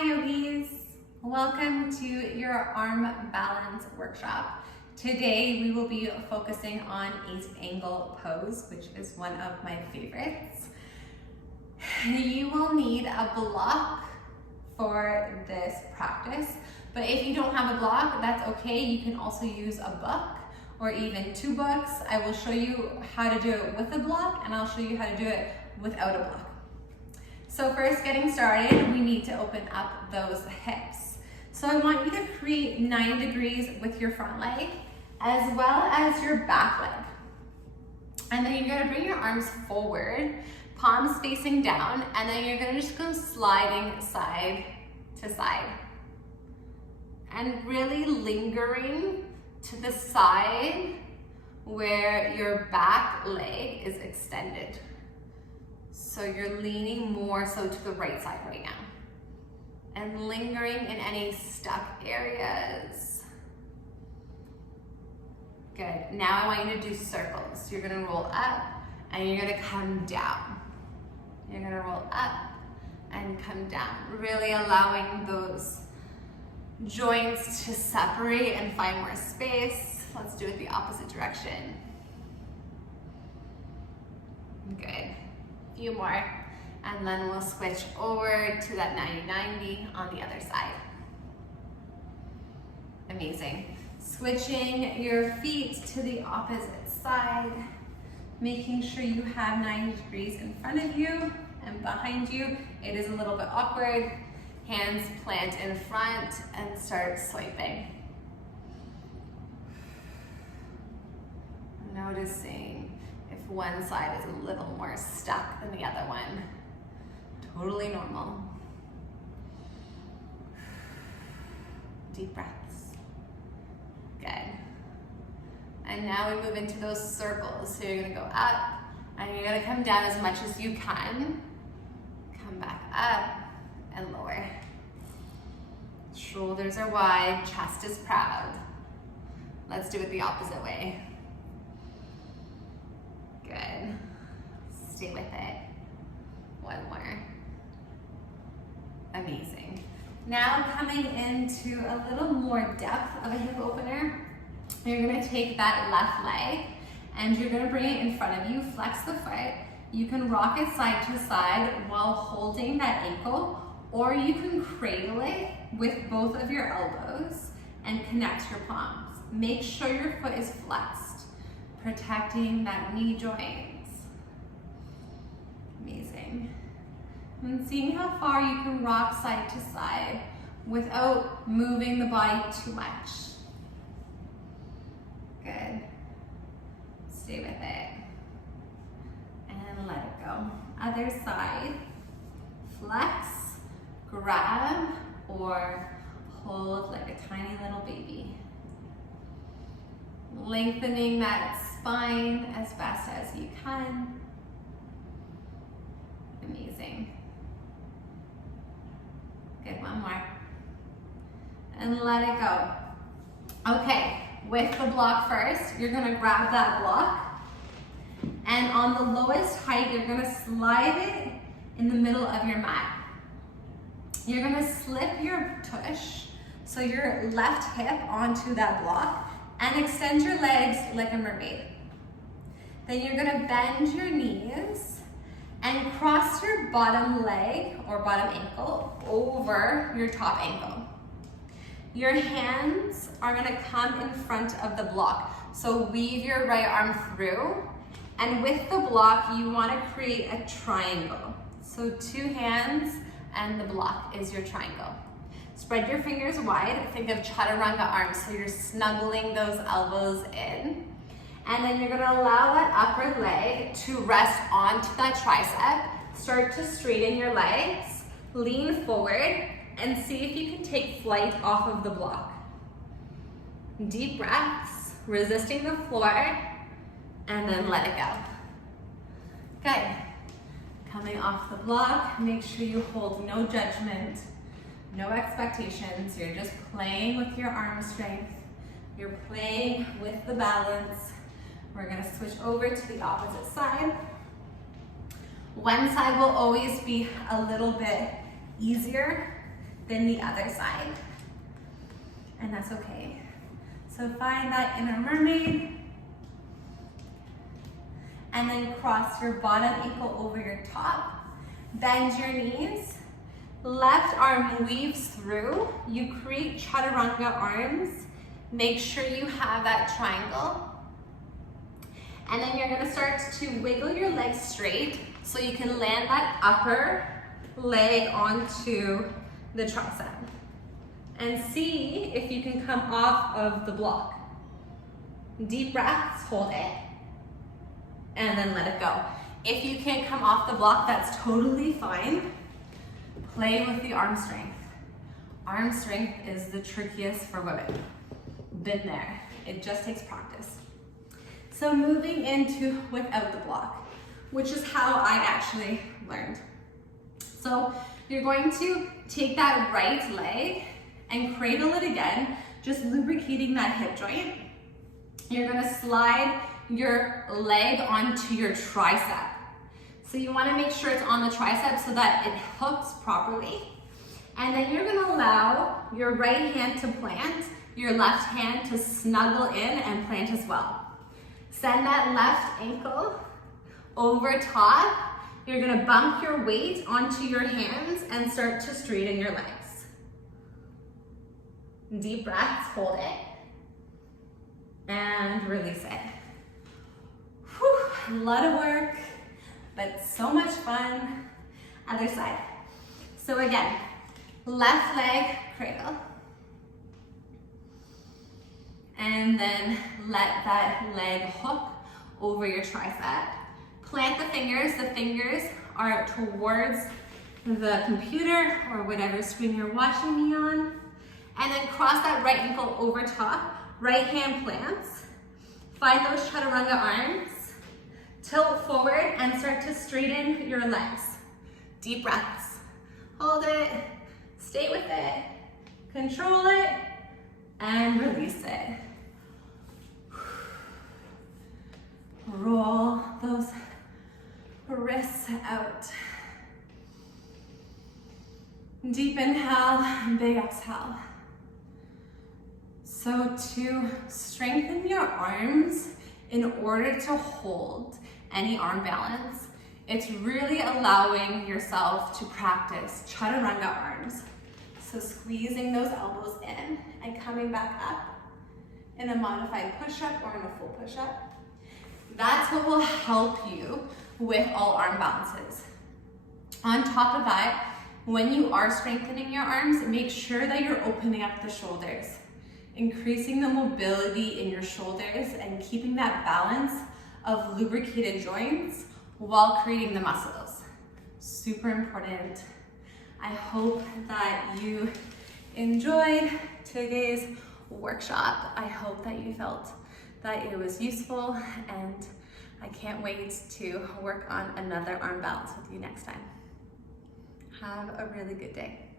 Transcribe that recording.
Hi yogis, welcome to your arm balance workshop. Today we will be focusing on 8 angle pose, which is one of my favorites. You will need a block for this practice, but if you don't have a block, that's okay. You can also use a book or even 2 books. I will show you how to do it with a block and I'll show you how to do it without a block. So first, getting started, we need to open up those hips. So I want you to create 90 degrees with your front leg as well as your back leg. And then you're gonna bring your arms forward, palms facing down, and then you're gonna just go sliding side to side. And really lingering to the side where your back leg is extended. So you're leaning more so to the right side right now. And lingering in any stuck areas. Good. Now I want you to do circles. You're gonna roll up and you're gonna come down. You're gonna roll up and come down. Really allowing those joints to separate and find more space. Let's do it the opposite direction. Good. Few more, and then we'll switch over to that 90-90 on the other side. Amazing. Switching your feet to the opposite side, making sure you have 90 degrees in front of you and behind you. It is a little bit awkward. Hands plant in front and start swiping. Noticing if one side is a little more stuck than the other one. Totally normal. Deep breaths. Good. And now we move into those circles. So you're gonna go up and you're gonna come down as much as you can. Come back up and lower. Shoulders are wide, chest is proud. Let's do it the opposite way. Good. Stay with it. One more. Amazing. Now coming into a little more depth of a hip opener, you're gonna take that left leg and you're gonna bring it in front of you, flex the foot. You can rock it side to side while holding that ankle, or you can cradle it with both of your elbows and connect your palms. Make sure your foot is flexed, protecting that knee joints. Amazing. And seeing how far you can rock side to side without moving the body too much. Good. Stay with it. And let it go. Other side. Flex, grab, or hold like a tiny little baby. Lengthening that spine as best as you can. Amazing. Good, one more. And let it go. Okay, with the block first, you're gonna grab that block, and on the lowest height, you're gonna slide it in the middle of your mat. You're gonna slip your tush, so your left hip onto that block, and extend your legs like a mermaid. Then you're gonna bend your knees and cross your bottom leg or bottom ankle over your top ankle. Your hands are gonna come in front of the block. So weave your right arm through, and with the block, you wanna create a triangle. So 2 hands and the block is your triangle. Spread your fingers wide. Think of chaturanga arms, so you're snuggling those elbows in. And then you're gonna allow that upper leg to rest onto that tricep. Start to straighten your legs, lean forward, and see if you can take flight off of the block. Deep breaths, resisting the floor, and then let it go. Good. Coming off the block, make sure you hold no judgment. No expectations, you're just playing with your arm strength. You're playing with the balance. We're gonna switch over to the opposite side. One side will always be a little bit easier than the other side. And that's okay. So find that inner mermaid. And then cross your bottom ankle over your top. Bend your knees. Left arm weaves through. You create chaturanga arms. Make sure you have that triangle. And then you're gonna start to wiggle your legs straight so you can land that upper leg onto the tricep. And see if you can come off of the block. Deep breaths, hold it. And then let it go. If you can't come off the block, that's totally fine. Play with the arm strength. Arm strength is the trickiest for women. Been there. It just takes practice. So moving into without the block, which is how I actually learned. So you're going to take that right leg and cradle it again, just lubricating that hip joint. You're gonna slide your leg onto your tricep. So you wanna make sure it's on the tricep so that it hooks properly. And then you're gonna allow your right hand to plant, your left hand to snuggle in and plant as well. Send that left ankle over top. You're gonna bump your weight onto your hands and start to straighten your legs. Deep breaths, hold it. And release it. Whew, a lot of work, but so much fun. Other side. So again, left leg cradle. And then let that leg hook over your tricep. Plant the fingers. The fingers are towards the computer or whatever screen you're watching me on. And then cross that right ankle over top. Right hand plants. Find those chaturanga arms. Tilt forward and start to straighten your legs. Deep breaths. Hold it. Stay with it. Control it. And release it. Roll those wrists out. Deep inhale, big exhale. So to strengthen your arms in order to hold any arm balance, it's really allowing yourself to practice chaturanga arms. So squeezing those elbows in and coming back up in a modified push-up or in a full push-up. That's what will help you with all arm balances. On top of that, when you are strengthening your arms, make sure that you're opening up the shoulders, increasing the mobility in your shoulders and keeping that balance of lubricated joints while creating the muscles. Super important. I hope that you enjoyed today's workshop. I hope that you felt that it was useful, and I can't wait to work on another arm balance with you next time. Have a really good day.